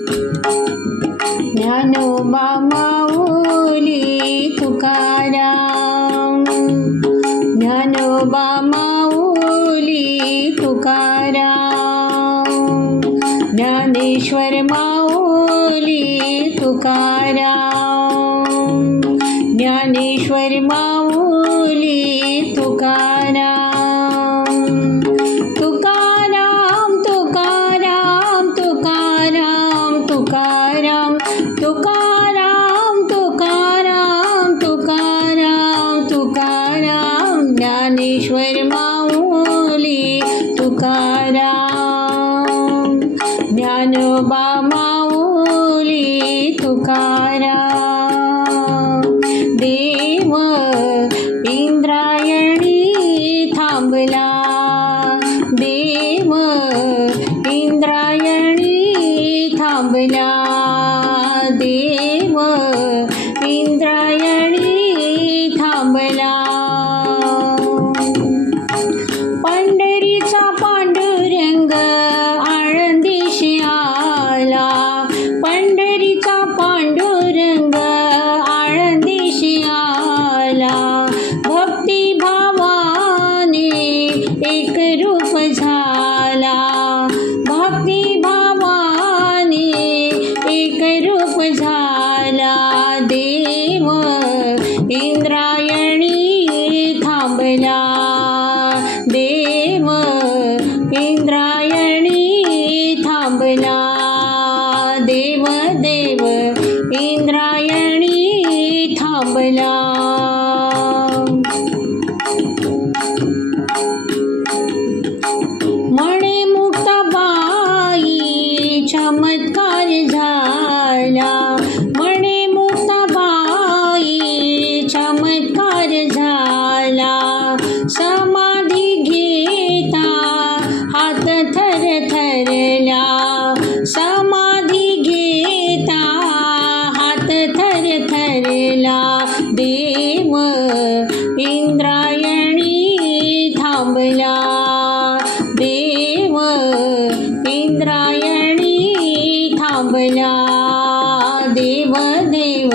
ज्ञानो माकार ज्ञानो माकार ज्ञानेश्वर माकार ज्ञानेश्वर मा तुकाराम तुकाराम तुकाराम तुकाराम ज्ञानेश्वर माऊली तुकाराम ज्ञानोबा माऊली तुकाराम म्हणे मुक्ताबाई चमत्कार झाला. म्हणे मुक्ताबाई चमत्कार झाला. बला देव देव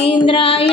इंद्राय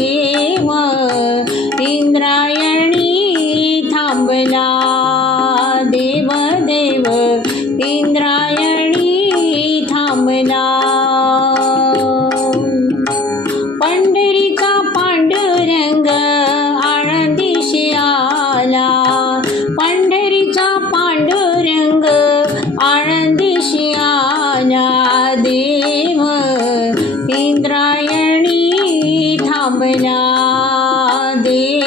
देव इंद्रायणी थांबला. देव देव इंद्रा day